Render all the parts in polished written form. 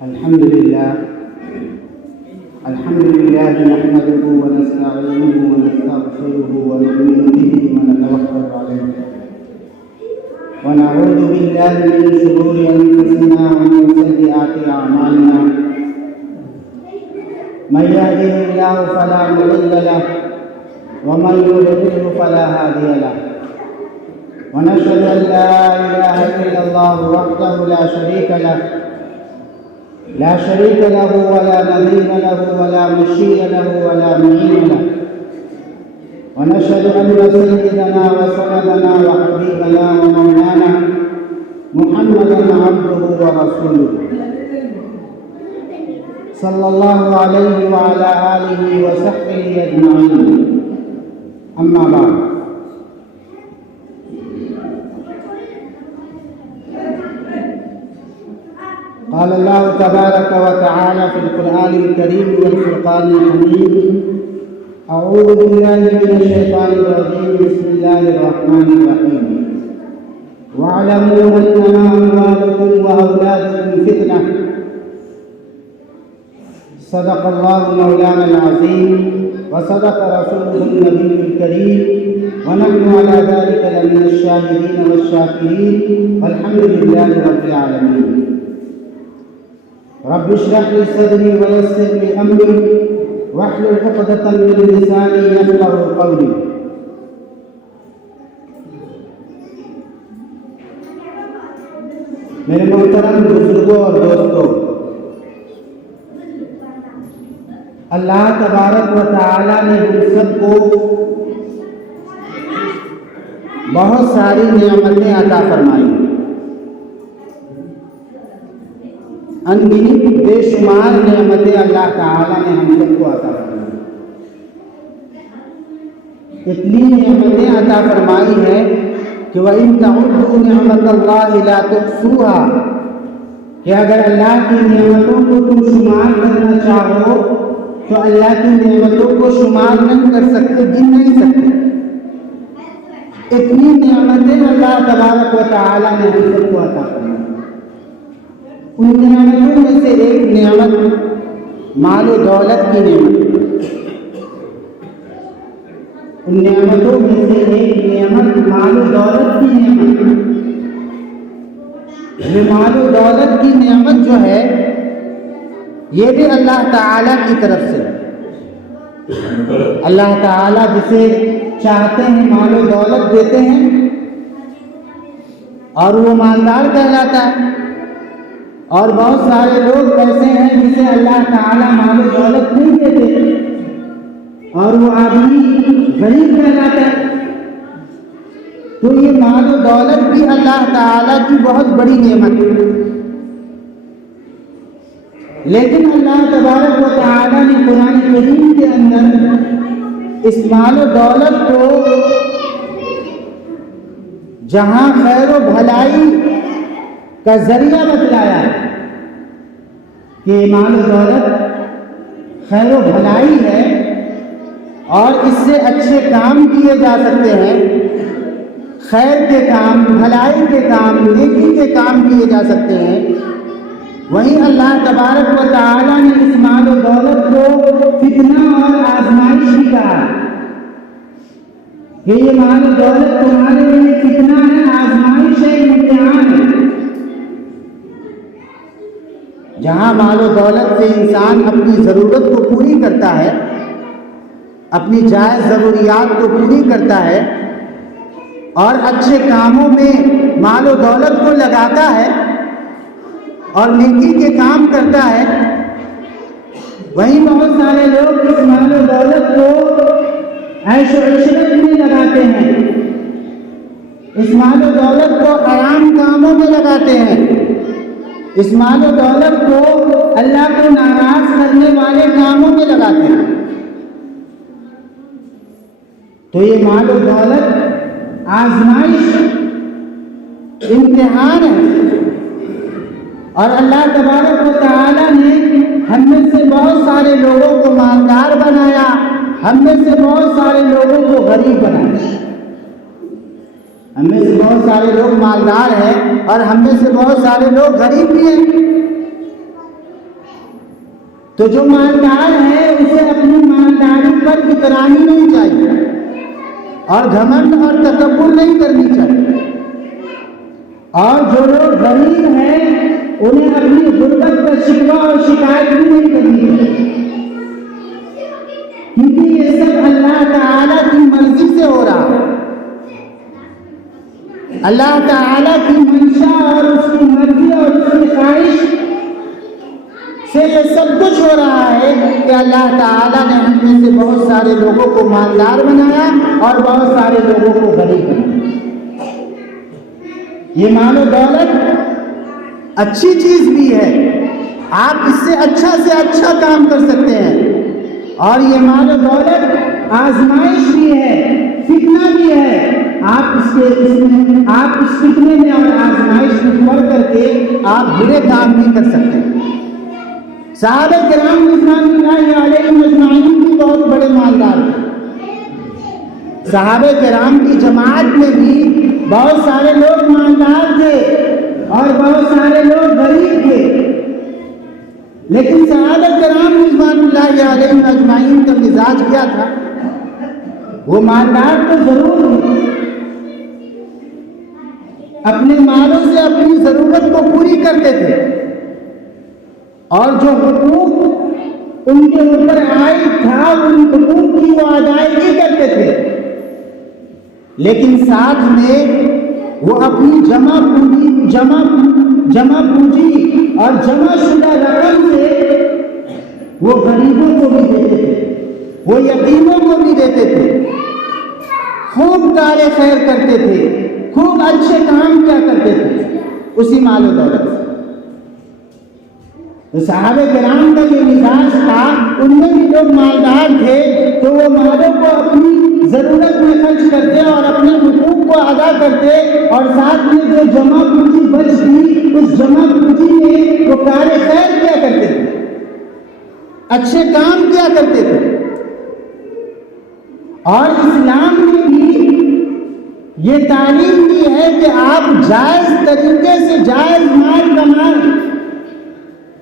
الحمد لله نحمده ونستعينه ونستغفره ونؤمن به ونتوكل عليه ونعوذ بالله من شرور أنفسنا ومن سيئات أعمالنا من يهده الله فلا مضل له ومن يضلل فلا هادي له ونشهد أن لا إله إلا الله وحده لا شريك له ولا نظير له ولا مشير له ولا معين له ونشهد أن سيدنا وسندنا وحبيبنا ومولانا محمدا عبده ورسوله صلى الله عليه وعلى آله وصحبه أجمعين أما بعد قال الله تبارك وتعالى في القرآن الكريم والفرقان الحميد أعوذ بالله من الشيطان الرجيم بسم الله الرحمن الرحيم واعلموا أنما أموالكم وأولادكم فتنة صدق الله مولانا العظيم وصدق رسوله النبي الكريم ونحن على ذلك لمن الشاهدين والشاكرين والحمد لله رب العالمين رب اشرح لي صدري ويسر لي امري واحلل عقدة من لساني يفقهوا قولي. میرے محترم بزرگوں اور دوستوں، اللہ تبارک و تعالی نے ہم سب کو بہت ساری نعمتیں عطا فرمائی، انگنت بے شمار نعمتیں اللہ تعالی نے ہم سب کو عطا فرمائی. اتنی نعمتیں عطا فرمائی ہے کہ وَإِن تَعُدُّوا نِعْمَتَ اللَّهِ لَا تُحْصُوهَا، کہ اگر اللہ کی نعمتوں کو تم شمار کرنا چاہو تو اللہ کی نعمتوں کو شمار نہیں کر سکتے، گن نہیں سکتے. اتنی نعمتیں اللہ تبارک و تعالی نے ہم سب کو عطا فرمائی. ان نعمتوں میں سے ایک نعمت مال و دولت کی نعمت، ان نعمتوں میں سے ایک نعمت مال و دولت کی نعمت. یہ مال و دولت کی نعمت جو ہے یہ بھی اللہ تعالیٰ کی طرف سے. اللہ تعالیٰ جسے چاہتے ہیں مال و دولت دیتے ہیں اور وہ مالدار کہلاتا ہے، اور بہت سارے لوگ ایسے ہیں جسے اللہ تعالیٰ مال و دولت نہیں دیتے اور وہ آدمی غریب کہلاتا ہے. تو یہ مال و دولت بھی اللہ تعالیٰ کی بہت بڑی نعمت ہے، لیکن اللہ تبارک و تعالیٰ نے قرآن کریم کے اندر اس مال و دولت کو جہاں خیر و بھلائی کا ذریعہ بتلایا ہے کہ مال و دولت خیر و بھلائی ہے اور اس سے اچھے کام کیے جا سکتے ہیں، خیر کے کام، بھلائی کے کام، نیکی کے کام کیے جا سکتے ہیں. وہیں اللہ تبارک و تعالیٰ نے اس مال و دولت کو فتنہ اور آزمائش بھی کہا کہ یہ مال و دولت تمہارے لیے فتنہ ہے، آزمائش ہے، امتحان ہے. جہاں مال و دولت سے انسان اپنی ضرورت کو پوری کرتا ہے، اپنی جائز ضروریات کو پوری کرتا ہے اور اچھے کاموں میں مال و دولت کو لگاتا ہے اور نیکی کے کام کرتا ہے، وہیں بہت سارے لوگ اس مال و دولت کو عیش و عشرت میں لگاتے ہیں، اس مال و دولت کو حرام کاموں میں لگاتے ہیں، اس مال و دولت کو اللہ کو ناراض کرنے والے کاموں میں لگاتے ہیں. تو یہ مال و دولت آزمائش، امتحان ہے، اور اللہ تبارک و تعالی نے ہم میں سے بہت سارے لوگوں کو مالدار بنایا، ہم میں سے بہت سارے لوگوں کو غریب بنایا. ہم میں سے بہت سارے لوگ مالدار ہیں اور ہم میں سے بہت سارے لوگ غریب بھی ہیں. تو جو مالدار ہے اسے اپنی مالداری پر اترانی نہیں چاہیے اور گھمنڈ اور تکبر نہیں کرنی چاہیے، اور جو لوگ غریب ہیں انہیں اپنی غربت کا شکوہ اور شکایت بھی نہیں کرنی چاہیے، کیونکہ یہ سب اللہ تعالیٰ کی مرضی سے ہو رہا ہے۔ اللہ تعالیٰ کی منشا اور اس کی مرضی اور اس کی خواہش سے یہ سب کچھ ہو رہا ہے کہ اللہ تعالیٰ نے ہم میں سے بہت سارے لوگوں کو مالدار بنایا اور بہت سارے لوگوں کو غریب بنایا۔ یہ مال و دولت اچھی چیز بھی ہے، آپ اس سے اچھا کام کر سکتے ہیں، اور یہ مال و دولت آزمائش بھی ہے، فتنہ بھی ہے۔ آپ اس فتنے میں اور آزمائش میں پڑ کر کے آپ برے کام بھی کر سکتے ہیں۔ صحابہ کرام رضوان اللہ علیہم اجمعین بھی بہت بڑے مالدار تھے۔ صحابہ کرام کی جماعت میں بھی بہت سارے لوگ مالدار تھے اور بہت سارے لوگ غریب تھے، لیکن صحابہ کرام رضوان اللہ علیہم اجمعین کا مزاج کیا تھا؟ وہ مالدار تو ضرور تھے، اپنے مالوں سے اپنی ضرورت کو پوری کرتے تھے، اور جو حقوق ان کے اوپر عائد تھا ان حقوق کی وہ ادائیگی کرتے تھے، لیکن ساتھ میں وہ اپنی جمع پونجی اور جمع شدہ رقم سے وہ غریبوں کو بھی دیتے تھے، وہ یتیموں کو بھی دیتے تھے، خوب کار خیر کرتے تھے، خوب اچھے کام کیا کرتے تھے اسی مال و دولت سے۔ تو صحابہ کرام کا یہ مزاج تھا، ان میں بھی لوگ مالدار تھے تو وہ مالوں کو اپنی ضرورت میں خرچ کرتے اور اپنے حقوق کو ادا کرتے، اور ساتھ میں جو جمع پونجی بچتی اس جمع پونجی میں وہ کار خیر کیا کرتے تھے، اچھے کام کیا کرتے تھے۔ اور اسلام میں بھی یہ تعلیم دی ہے کہ آپ جائز طریقے سے جائز مال کمائیں۔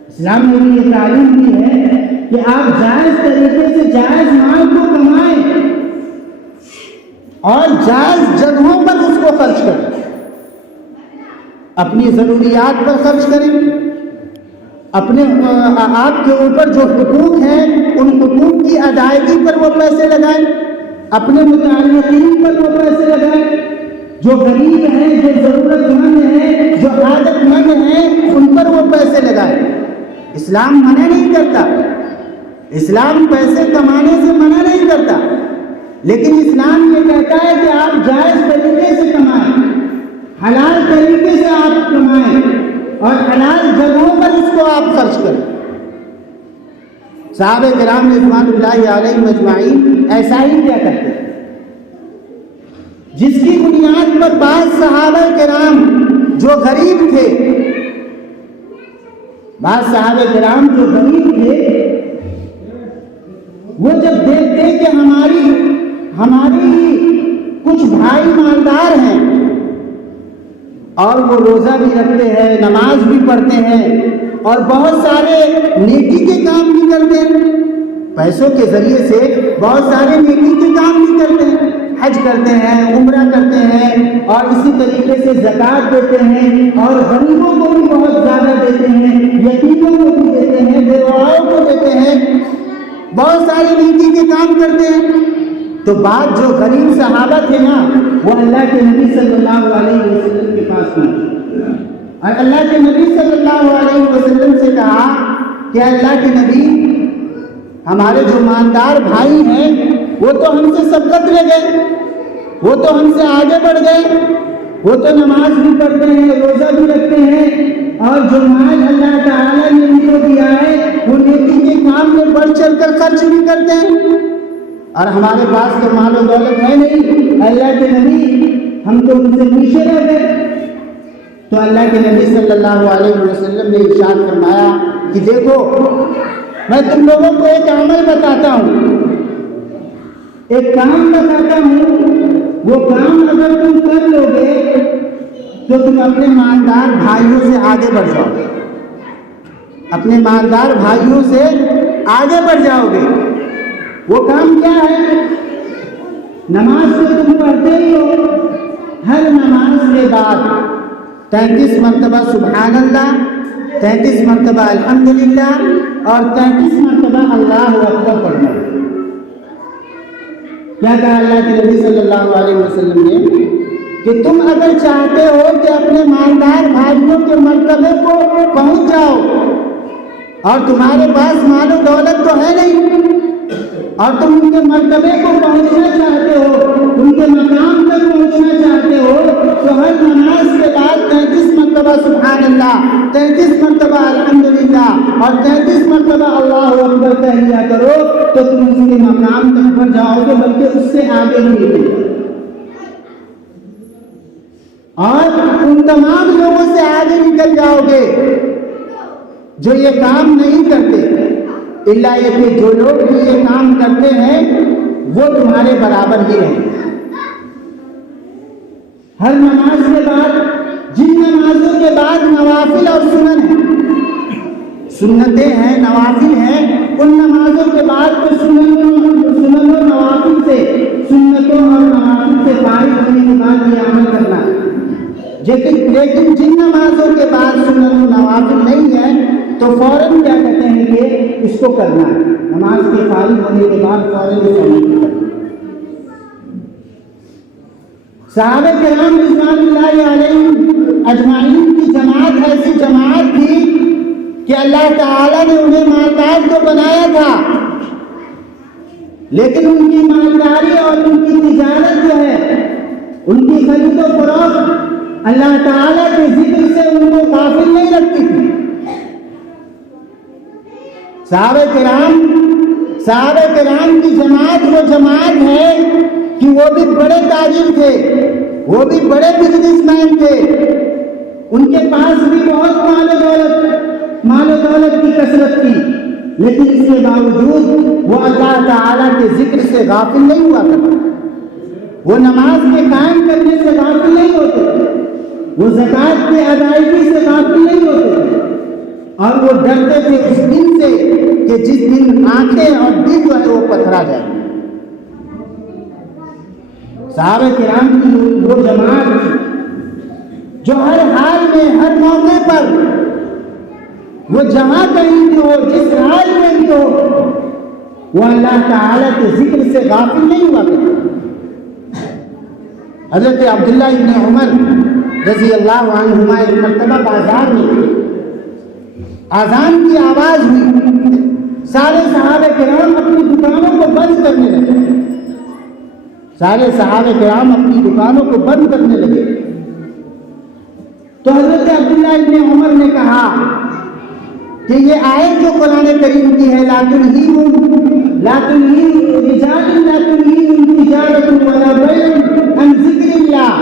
اسلام میں بھی یہ تعلیم دی ہے کہ آپ جائز طریقے سے جائز مال کو کمائیں اور جائز جگہوں پر اس کو خرچ کریں، اپنی ضروریات پر خرچ کریں، اپنے آپ کے اوپر جو حقوق ہیں ان حقوق کی ادائیگی پر وہ پیسے لگائیں، اپنے متعلقین پر وہ پیسے لگائیں، جو غریب ہیں، جو ضرورت مند ہیں، جو حاجت مند ہیں ان پر وہ پیسے لگائیں۔ اسلام منع نہیں کرتا، اسلام پیسے کمانے سے منع نہیں کرتا، لیکن اسلام یہ کہتا ہے کہ آپ جائز طریقے سے کمائیں، حلال طریقے سے آپ کمائیں اور حلال جگہوں پر اس کو آپ خرچ کریں۔ صحابہ کرام رضوان اللہ علیہم اجمعین ایسا ہی کیا کرتے ہیں، جس کی بنیاد پر بعض صحابہ کرام جو غریب تھے، بعض صحابہ کرام جو غریب تھے، وہ جب دیکھتے کہ ہماری کچھ بھائی مالدار ہیں اور وہ روزہ بھی رکھتے ہیں، نماز بھی پڑھتے ہیں اور بہت سارے نیکی کے کام بھی کرتے ہیں، پیسوں کے ذریعے سے بہت سارے نیکی کے کام بھی کرتے ہیں، حج کرتے ہیں، عمرہ کرتے ہیں اور اسی طریقے سے زکوٰۃ دیتے ہیں اور غریبوں کو بھی بہت زیادہ دیتے ہیں، یتیموں کو بھی دیتے ہیں، بیواؤں کو دیتے ہیں، بہت سارے نیکی کے کام کرتے ہیں۔ تو بعد جو غریب صحابہ تھے نا، وہ اللہ کے نبی صلی اللہ علیہ وسلم کے پاس پہنچے اور اللہ کے نبی صلی اللہ علیہ وسلم سے کہا کہ اللہ کے نبی، ہمارے جو مالدار بھائی ہیں وہ تو ہم سے سبقت لے گئے، وہ تو ہم سے آگے بڑھ گئے، وہ تو نماز بھی پڑھتے ہیں، روزہ بھی رکھتے ہیں اور جو مال اللہ تعالیٰ نے ان کو دیا ہے وہ نیکی کے کام میں بڑھ چڑھ کر خرچ بھی کرتے ہیں، اور ہمارے پاس تو مال و دولت ہے نہیں، اللہ کے نبی ہم تو ان سے پیچھے رہ گئے۔ تو اللہ کے نبی صلی اللہ علیہ وسلم نے ارشاد فرمایا کہ دیکھو، میں تم لوگوں کو ایک عمل بتاتا ہوں، ایک کام بتاتا ہوں، وہ کام اگر تم کر لو گے تو تم اپنے مالدار بھائیوں سے آگے بڑھ جاؤ گے۔ اپنے مالدار بھائیوں سے آگے بڑھ جاؤ گے۔ وہ کام کیا ہے؟ نماز تو تم پڑھتے ہی ہو، ہر نماز کے بعد 33 مرتبہ سبحان اللہ، 33 مرتبہ الحمدللہ اور 33 مرتبہ اللہ اکبر پڑھنا۔ کیا کہا اللہ کے نبی صلی اللہ علیہ وسلم نے کہ تم اگر چاہتے ہو کہ اپنے مالدار بھائیوں کے مرتبے کو پہنچ جاؤ، اور تمہارے پاس مال و دولت تو ہے نہیں، اور تم ان کے مرتبے کو پہنچنا چاہتے ہو، ان کے مقام تک پہنچنا چاہتے ہو، تو ہر نماز کے بعد 33 مرتبہ سبحان اللہ، 33 مرتبہ الحمدللہ اور 33 مرتبہ اللہ اکبر کہہ لیا کرو، تو تم اس کے مقام تک پہنچ جاؤ گے، بلکہ اس سے آگے بھی نکل جاؤ گے، اور ان تمام لوگوں سے آگے نکل جاؤ گے جو یہ کام نہیں کرتے، الا یہ کہ جو لوگ بھی یہ کام کرتے ہیں وہ تمہارے برابر ہی رہیں گے۔ ہر نماز کے بعد، جن نمازوں کے بعد نوافل اور سنن ہیں، سنتیں ہیں، نوافل ہیں، ان نمازوں کے بعد تو سنن و نوافل سے، سنتوں اور نوافل سے فارغ ہونے کے بعد یہ عمل کرنا ہے۔ لیکن جن نمازوں کے بعد سنن و نوافل نہیں ہے تو فوراً کیا کہتے ہیں کہ اس کو کرنا ہے، نماز کے فارغ ہونے کے بعد فوراً اس عمل کو کرنا۔ صحابہ کرام رضوان اللہ علیہم اجمعین کی جماعت ایسی جماعت تھی کہ اللہ تعالیٰ نے انہیں مالدار تو بنایا تھا، لیکن ان کی مالداری اور ان کی تجارت جو ہے، ان کی خرید و فروخت اللہ تعالیٰ کے ذکر سے ان کو غافل نہیں رکھتی تھی۔ صحابہ کرام کی جماعت وہ جماعت ہے کہ وہ بھی بڑے تاجر تھے، وہ بھی بڑے بزنس مین تھے، ان کے پاس بھی بہت مال و دولت کی کثرت تھی، لیکن اس کے باوجود وہ اللہ تعالیٰ کے ذکر سے غافل نہیں ہوا کرتے، وہ نماز کے قائم کرنے سے غافل نہیں ہوتے، وہ زکوٰۃ کی ادائیگی سے غافل نہیں ہوتے، اور وہ ڈرتے تھے اس دن سے کہ جس دن آنکھیں اور دل جو ہے وہ پتھرا جائے۔ صحابہ کرام کی وہ جماعت جو ہر حال میں، ہر موقع پر، وہ جہاں کہیں بھی ہو، جس حال میں بھی ہو، وہ اللہ تعالیٰ کے ذکر سے غافل نہیں ہوا کرتے۔ حضرت عبداللہ ابن عمر رضی اللہ عنہما ایک مرتبہ بازار میں اذان کی آواز ہوئی، سارے صحابہ کرام اپنی دکانوں کو بند کرنے لگے، تو حضرت عبداللہ ابن عمر نے کہا کہ یہ آیت جو قرآن کریم کی ہے، لا تلہیہم تجارۃ ولا بیع عن ذکر اللہ،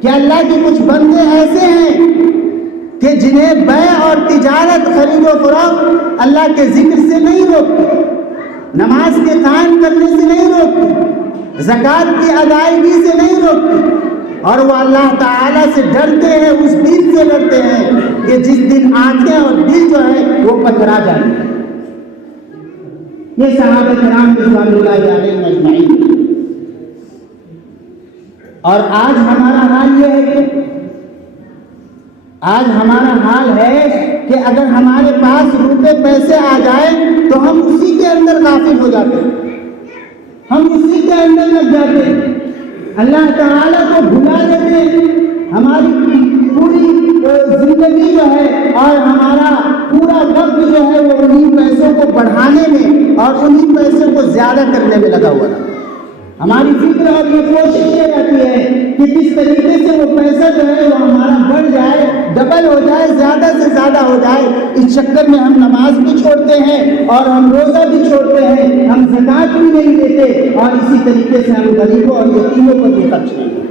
کہ اللہ کے کچھ بندے ایسے ہیں کہ جنہیں بیع اور تجارت، خرید و فروخت اللہ کے ذکر سے نہیں روکتے، نماز کے قائم کرنے سے نہیں روکتے، زکوٰۃ کی ادائیگی سے نہیں روکتے، اور وہ اللہ تعالیٰ سے ڈرتے ہیں، اس دن سے ڈرتے ہیں کہ جس دن آنکھیں اور دل جو ہے وہ پتھرا جائے۔ یہ صحابہ کرام رضوان اللہ علیہم اجمعین۔ اور آج ہمارا حال یہ ہے کہ اگر ہمارے پاس روپے پیسے آ جائے تو ہم اسی کے اندر غافل ہو جاتے ہیں، ہم اسی کے اندر لگ جاتے ہیں، اللہ تعالیٰ کو بھلا دیتے ہیں، ہماری پوری زندگی جو ہے اور ہمارا پورا وقت جو ہے وہ انہیں پیسوں کو بڑھانے میں اور انہیں پیسوں کو زیادہ کرنے میں لگا ہوا ہے۔ ہماری فکر اور یہ کوشش یہ رہتی ہے کہ کس طریقے سے وہ پیسہ جو ہے وہ ہمارا بڑھ جائے، ڈبل ہو جائے، زیادہ سے زیادہ ہو جائے۔ اس چکر میں ہم نماز بھی چھوڑتے ہیں اور ہم روزہ بھی چھوڑتے ہیں، ہم زکوٰۃ بھی نہیں دیتے، اور اسی طریقے سے ہم غریبوں اور یتیموں پر بھی خرچ نہیں کرتے۔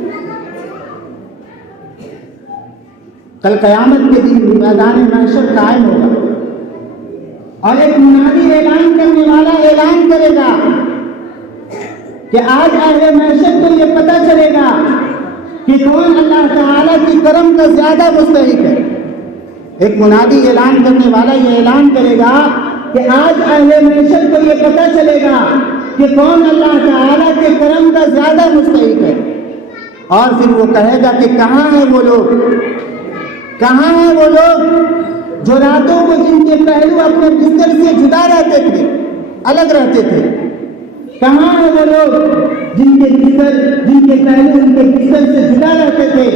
کل قیامت کے دن میدان محشر قائم ہوگا اور ایک منادی اعلان کرنے والا اعلان کرے گا کہ آج اہل محشر کو یہ پتہ چلے گا کہ کون اللہ تعالیٰ کی کرم کا زیادہ مستحق ہے۔ ایک منادی اعلان کرنے والا یہ اعلان کرے گا کہ آج اہل محشر کو یہ پتہ چلے گا کہ کون اللہ تعالیٰ کے کرم کا زیادہ مستحق ہے، اور پھر وہ کہے گا کہ کہاں ہیں وہ لوگ، کہاں ہیں وہ لوگ جو راتوں کو جن کے پہلو اپنے بستر سے جدا رہتے تھے، الگ رہتے تھے، کہاں ہیں وہ لوگ جن کے پہلو ان کے بستر سے جدا رہتے تھے،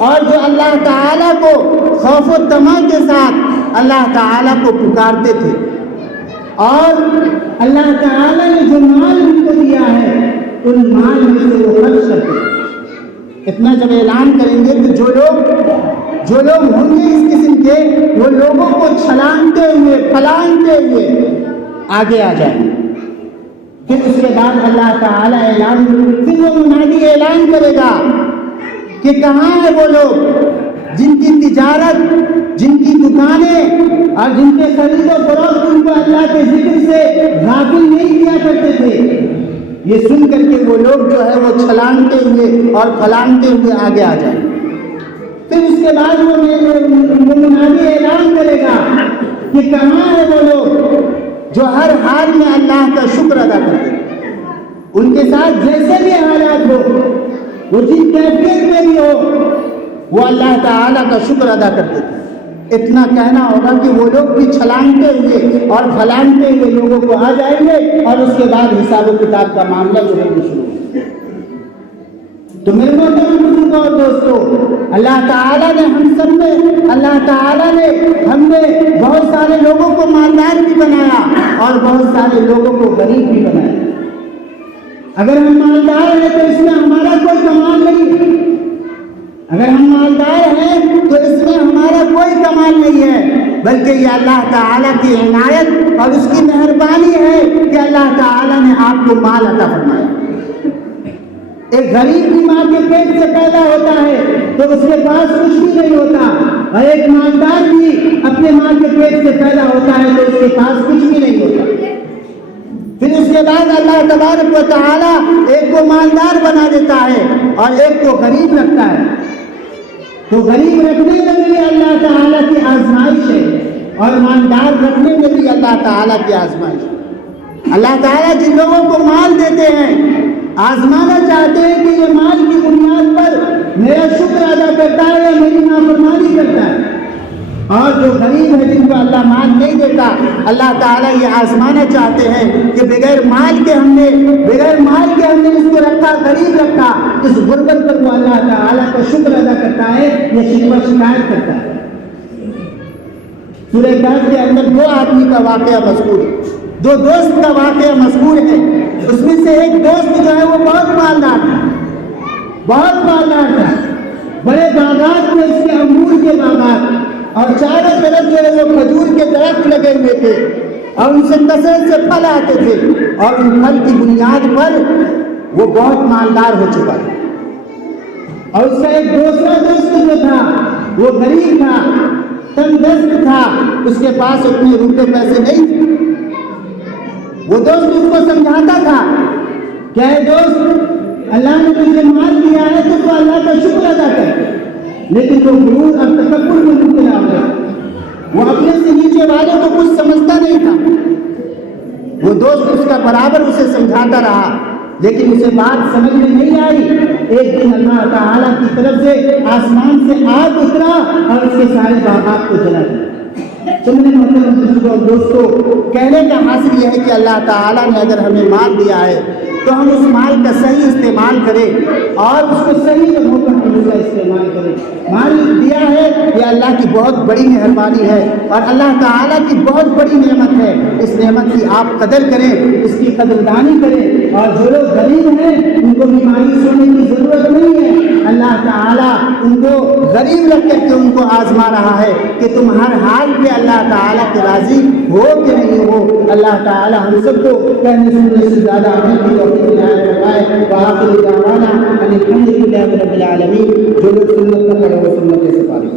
اور جو اللہ تعالیٰ کو خوف و طمع کے ساتھ اللہ تعالیٰ کو پکارتے تھے، اور اللہ تعالیٰ نے جو مال ان کو دیا ہے ان مال میں سے وہ خرچ کرتے تھے۔ اتنا جب اعلان کریں گے تو جو لوگ ہوں گے اس قسم کے، وہ لوگوں کو چھلانگتے ہوئے پھلانگتے ہوئے آگے آ جائیں گے۔ پھر اس کے بعد اللہ تعالیٰ پھر وہ منادی اعلان کرے گا کہ کہاں ہے وہ لوگ جن کی تجارت، جن کی دکانیں اور جن کے خرید و فروخت ان کو اللہ کے ذکر سے غافل نہیں کیا کرتے تھے۔ یہ سن کر کے وہ لوگ جو ہے وہ چھلانگتے ہوئے اور پھلانگتے ہوئے آگے آ جائیں۔ پھر اس کے بعد وہ منادی اعلان کرے گا کہ کہاں ہے وہ لوگ جو ہر حال میں اللہ کا شکر ادا کرتے ہیں، ان کے ساتھ جیسے بھی حالات ہو، وہ جس کیفیت میں بھی ہو، وہ اللہ تعالیٰ کا شکر ادا کرتے تھے۔ اتنا کہنا ہوگا کہ وہ لوگ بھی چھلانگتے ہوئے اور پھلانگتے ہوئے لوگوں کو آ جائیں گے، اور اس کے بعد حساب و کتاب کا معاملہ جو ہے وہ شروع ہوگا۔ تو میرے محترم بزرگوں اور دوستوں، اللہ تعالیٰ نے ہم نے بہت سارے لوگوں کو مالدار بھی بنایا اور بہت سارے لوگوں کو غریب بھی بنایا۔ اگر ہم مالدار ہیں تو اس میں ہمارا کوئی کمال نہیں، اگر ہم مالدار ہیں تو اس میں ہمارا کوئی کمال نہیں ہے، بلکہ یہ اللہ تعالیٰ کی عنایت اور اس کی مہربانی ہے کہ اللہ تعالیٰ نے آپ کو مال عطا فرمایا۔ ایک غریب کی ماں کے پیٹ سے پیدا ہوتا ہے تو اس کے پاس کچھ بھی نہیں ہوتا، اور ایک مالدار بھی اپنے ماں کے پیٹ سے پیدا ہوتا ہے تو اس کے پاس کچھ بھی نہیں ہوتا۔ پھر اس کے بعد اللہ تبارک و تعالیٰ ایک کو مالدار بنا دیتا ہے اور ایک کو غریب رکھتا ہے۔ تو غریب رکھنے میں بھی اللہ تعالیٰ کی آزمائش ہے، اور مالدار رکھنے میں بھی اللہ تعالیٰ کی آزمائش ہے۔ اللہ تعالیٰ جن لوگوں کو مال دیتے ہیں آزمانا چاہتے ہیں کہ یہ مال کی بنیاد پر میرا شکر ادا کرتا ہے یا میری نافرمانی کرتا ہے، اور جو غریب ہے جن کو اللہ مال نہیں دیتا، اللہ تعالیٰ یہ آزمانا چاہتے ہیں کہ بغیر مال کے ہم نے اس کو رکھا، غریب رکھا، اس غربت پر وہ اللہ تعالیٰ کا شکر ادا کرتا ہے یا شکوہ شکایت کرتا ہے۔ سورہ کہف کے اندر 2 آدمی کا واقعہ مذکور ہے، 2 دوست کا واقعہ مذکور ہے۔ اس میں سے ایک دوست جو ہے وہ بہت مالدار تھا، بڑے باغات میں اس کے انگور کے باغات، اور چاروں طرف جو ہے وہ کھجور کے درخت لگے ہوئے تھے، اور ان سے کثرت سے پھل آتے تھے، اور ان پھل کی بنیاد پر وہ بہت مالدار ہو چکا تھا۔ اور اس کا ایک دوسرا دوست جو تھا وہ غریب تھا، تنگ دست تھا، اس کے پاس اتنے روپے پیسے نہیں تھے۔ وہ دوست اس کو سمجھاتا تھا کہ اے دوست، اللہ نے تجھے مال دیا ہے تو اللہ کا شکر ادا کر، لیکن وہ غرور اور تکبر میں مبتلا ہو گیا۔ وہ اپنے سے نیچے والے کو کچھ سمجھتا نہیں تھا۔ وہ دوست اس کا برابر اسے سمجھاتا رہا، لیکن اسے بات سمجھ میں نہیں آئی۔ ایک دن اللہ تعالیٰ کی طرف سے آسمان سے آگ اترا اور اس کے سارے باغات کو جلا دیا۔ میرے محترم بزرگوں اور دوستوں، کہنے کا حاصل یہ ہے کہ اللہ تعالیٰ نے اگر ہمیں مال دیا ہے تو ہم اس مال کا صحیح استعمال کریں اور اس کو صحیح جگہوں پر ہم اس کا استعمال کریں۔ مال دیا ہے یہ اللہ کی بہت بڑی مہربانی ہے اور اللہ تعالیٰ کی بہت بڑی نعمت ہے۔ اس نعمت کی آپ قدر کریں، اس کی قدردانی کریں، اور جو لوگ غریب ہیں ان کو بھی مایوس ہونے کی ضرورت نہیں ہے۔ اللہ تعالیٰ ان کو غریب رکھ کر کے ان کو آزما رہا ہے کہ تم ہر حال پہ اللہ تعالیٰ کے راضی ہو کہ نہیں ہو۔ اللہ تعالیٰ ہم سب کو کہنے سننے سے زیادہ عمل کی توفیق عنایت فرمائے۔ وآخر دعوانا ان الحمد للہ رب العالمین۔ جو لوگ سنت کا کرے وہ سنت سے پالے۔